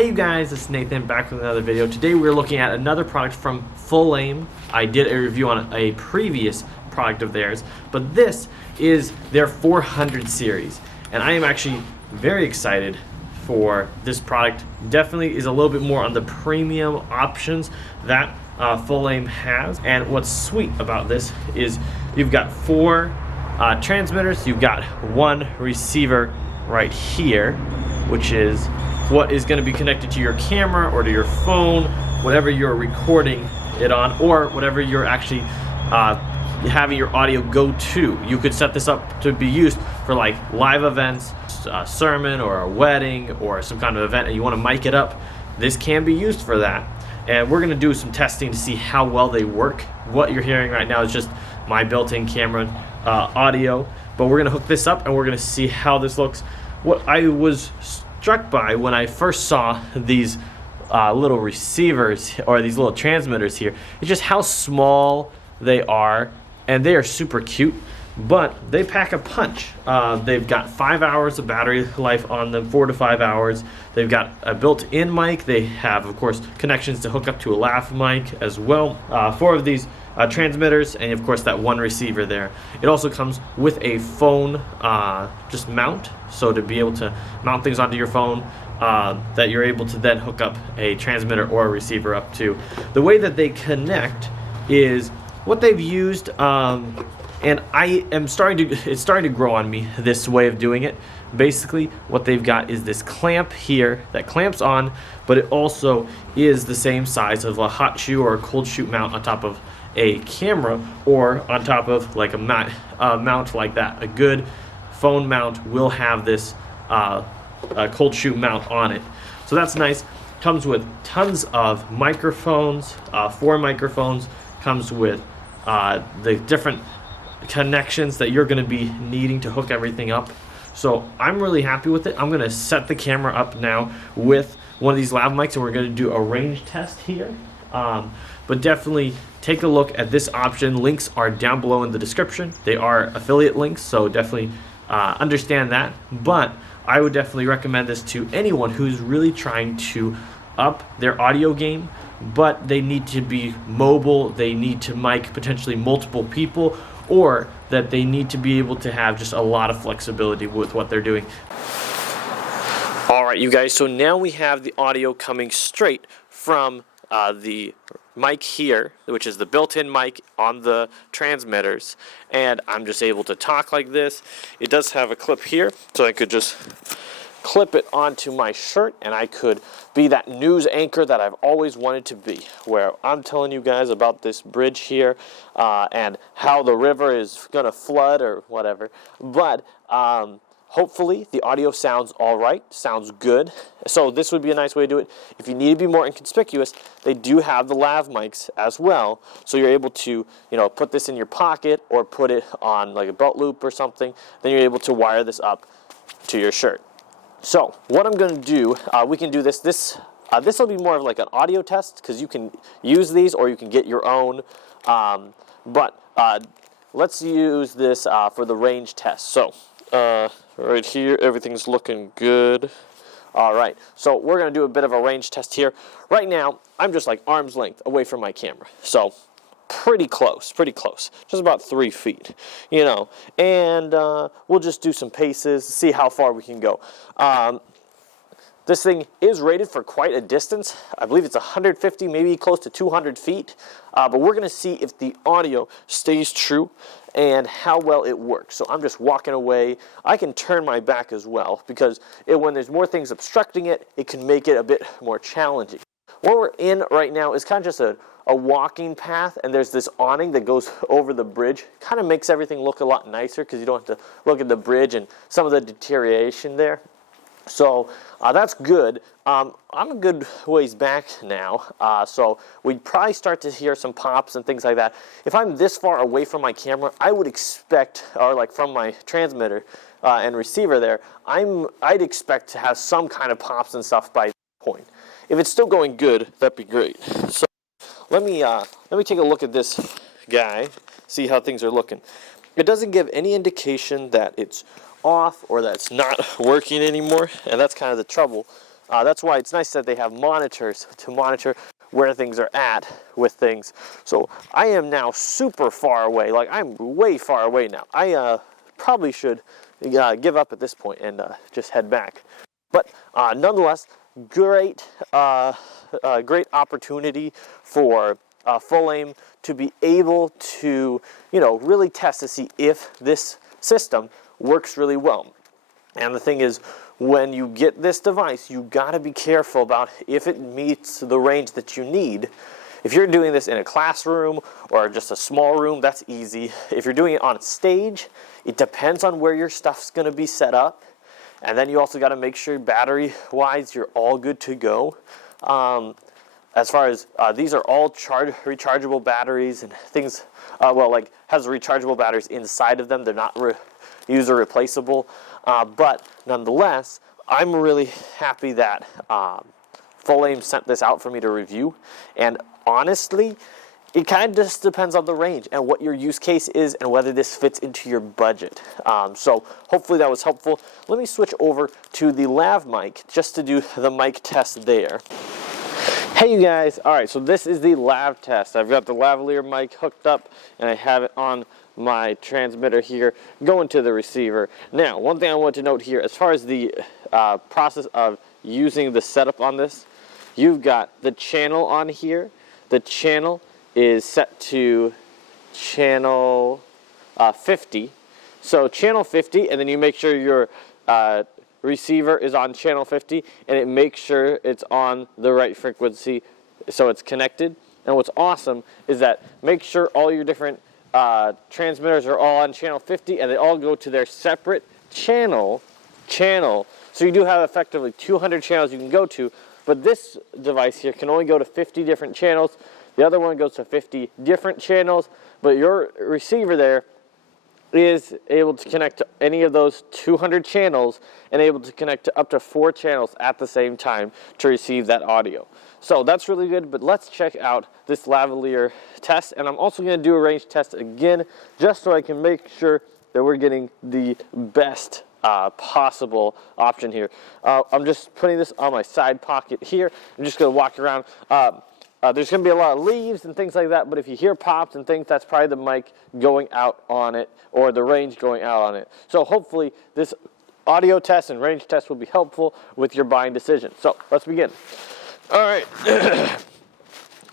Hey you guys, it's Nathan back with another video. Today we're looking at another product from FULAIM. I did a review on a previous product of theirs, but this is their 400 series. And I am actually very excited for this product. Definitely is a little bit more on the premium options that FULAIM has. And what's sweet about this is you've got 4 transmitters, you've got 1 receiver right here, which is what is going to be connected to your camera or to your phone, whatever you're recording it on, or whatever you're actually having your audio go to. You could set this up to be used for like live events, a sermon or a wedding or some kind of event, and you want to mic it up. This can be used for that. And we're going to do some testing to see how well they work. What you're hearing right now is just my built-in camera audio, but we're going to hook this up and we're going to see how this looks. What I was struck by when I first saw these little receivers or these little transmitters here is just how small they are, and they are super cute, but they pack a punch. They've got 5 hours of battery life on them, 4 to 5 hours. They've got a built-in mic. They have, of course, connections to hook up to a lav mic as well. 4 of these transmitters, and of course that 1 receiver there. It also comes with a phone just mount, so to be able to mount things onto your phone that you're able to then hook up a transmitter or a receiver up to. The way that they connect is what they've used, and it's starting to grow on me, this way of doing it. Basically what they've got is this clamp here that clamps on, but it also is the same size of a hot shoe or a cold shoe mount on top of a camera, or on top of like a mount like that. A good phone mount will have this cold shoe mount on it, so that's nice. Comes with tons of microphones, 4 microphones. Comes with the different connections that you're going to be needing to hook everything up. So I'm really happy with it. I'm going to set the camera up now with one of these lav mics, and we're going to do a range test here. But definitely take a look at this option. Links are down below in the description. They are affiliate links, so definitely understand that. But I would definitely recommend this to anyone who's really trying to up their audio game, but they need to be mobile. They need to mic potentially multiple people, or that they need to be able to have just a lot of flexibility with what they're doing. All right, you guys, so now we have the audio coming straight from the mic here, which is the built-in mic on the transmitters, and I'm just able to talk like this. It does have a clip here, so I could just clip it onto my shirt, and I could be that news anchor that I've always wanted to be, where I'm telling you guys about this bridge here and how the river is gonna flood or whatever. But hopefully the audio sounds all right, sounds good. So this would be a nice way to do it. If you need to be more inconspicuous, they do have the lav mics as well, so you're able to, put this in your pocket or put it on like a belt loop or something. Then you're able to wire this up to your shirt. So what I'm going to do, we can do this. This will be more of like an audio test, because you can use these or you can get your own. But let's use this for the range test. So right here, everything's looking good. All right, so we're going to do a bit of a range test here. Right now, I'm just like arm's length away from my camera. So pretty close, just about 3 feet, and we'll just do some paces, see how far we can go. This thing is rated for quite a distance. I believe it's 150, maybe close to 200 feet, but we're going to see if the audio stays true and how well it works. So I'm just walking away. I can turn my back as well, because when there's more things obstructing it, it can make it a bit more challenging. What we're in right now is kind of just a walking path, and there's this awning that goes over the bridge. Kind of makes everything look a lot nicer, because you don't have to look at the bridge and some of the deterioration there. So that's good. I'm a good ways back now, so we'd probably start to hear some pops and things like that. If I'm this far away from my camera, I would expect, or like from my transmitter and receiver there, I'd expect to have some kind of pops and stuff by that point. If it's still going good, that'd be great. So let me take a look at this guy, see how things are looking. It doesn't give any indication that it's off or that it's not working anymore, and that's kind of the trouble That's why it's nice that they have monitors to monitor where things are at with things. So I am now super far away. Like, I'm way far away now. I probably should give up at this point and just head back. But nonetheless, great opportunity for FULAIM to be able to, really test to see if this system works really well. And the thing is, when you get this device, you got to be careful about if it meets the range that you need. If you're doing this in a classroom or just a small room, that's easy. If you're doing it on stage, it depends on where your stuff's going to be set up. And then you also got to make sure battery-wise, you're all good to go. As far as these are all rechargeable batteries and things, has rechargeable batteries inside of them. They're not user replaceable. But nonetheless, I'm really happy that FULAIM sent this out for me to review. And honestly, it kind of just depends on the range and what your use case is and whether this fits into your budget. So hopefully that was helpful. Let me switch over to the lav mic just to do the mic test there. Hey you guys, all right, so this is the lav test. I've got the lavalier mic hooked up and I have it on my transmitter here going to the receiver. Now, one thing I want to note here, as far as the process of using the setup on this, you've got the channel on here. The channel is set to channel 50. So channel 50, and then you make sure your receiver is on channel 50, and it makes sure it's on the right frequency so it's connected. And what's awesome is that make sure all your different transmitters are all on channel 50 and they all go to their separate channel. So you do have effectively 200 channels you can go to, but this device here can only go to 50 different channels. The other one goes to 50 different channels, but your receiver there is able to connect to any of those 200 channels and able to connect to up to 4 channels at the same time to receive that audio. So that's really good, but let's check out this lavalier test. And I'm also going to do a range test again, just so I can make sure that we're getting the best possible option here. I'm just putting this on my side pocket here. I'm just going to walk around. There's going to be a lot of leaves and things like that, but if you hear pops and things, that's probably the mic going out on it or the range going out on it. So hopefully this audio test and range test will be helpful with your buying decision. So let's begin. All right.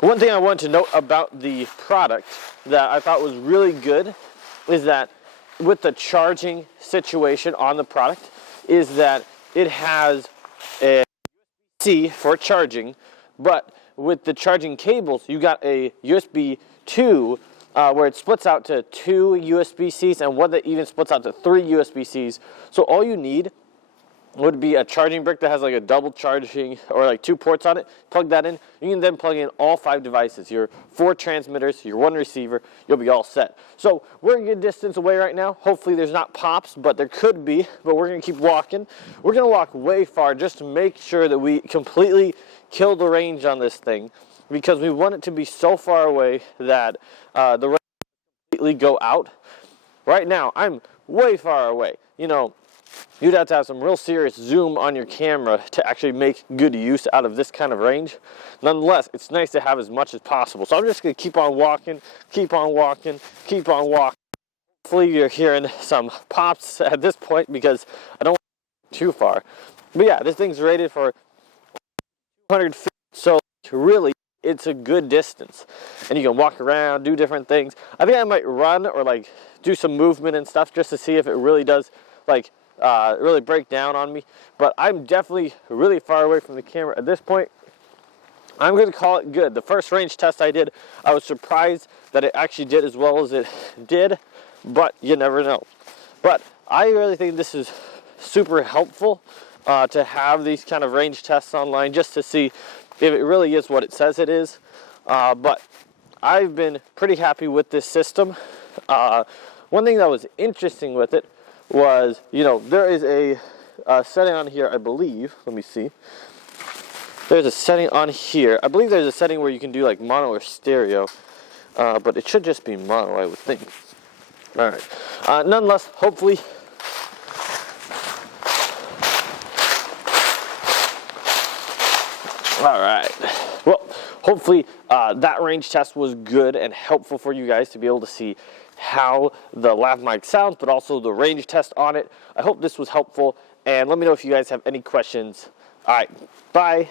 One thing I wanted to note about the product that I thought was really good is that with the charging situation on the product is that it has a USB-C for charging, but with the charging cables, you got a USB 2 where it splits out to 2 USB-Cs and one that even splits out to 3 USB-Cs. So all you need would be a charging brick that has like a double charging or like 2 ports on it. Plug that in. You can then plug in all 5 devices, your 4 transmitters, your 1 receiver. You'll be all set. So we're a good distance away right now. Hopefully there's not pops, but there could be. But we're going to keep walking. We're going to walk way far just to make sure that we completely kill the range on this thing, because we want it to be so far away that the range completely go out. Right now, I'm way far away. You'd have to have some real serious zoom on your camera to actually make good use out of this kind of range. Nonetheless, it's nice to have as much as possible. So I'm just going to keep on walking, keep on walking, keep on walking. Hopefully you're hearing some pops at this point because I don't want to go too far. But yeah, this thing's rated for 200 feet, so really it's a good distance. And you can walk around, do different things. I think I might run or like do some movement and stuff just to see if it really does like really break down on me. But I'm definitely really far away from the camera at this point. I'm going to call it good. The first range test I did, I was surprised that it actually did as well as it did, but you never know. But I really think this is super helpful to have these kind of range tests online just to see if it really is what it says it is. But I've been pretty happy with this system. One thing that was interesting with it was, there is a setting on here, I believe. Let me see. There's a setting on here. I believe there's a setting where you can do like mono or stereo, but it should just be mono, I would think. All right. Nonetheless, hopefully All right. Well, hopefully that range test was good and helpful for you guys to be able to see how the lav mic sounds, but also the range test on it. I hope this was helpful, and let me know if you guys have any questions. All right, bye.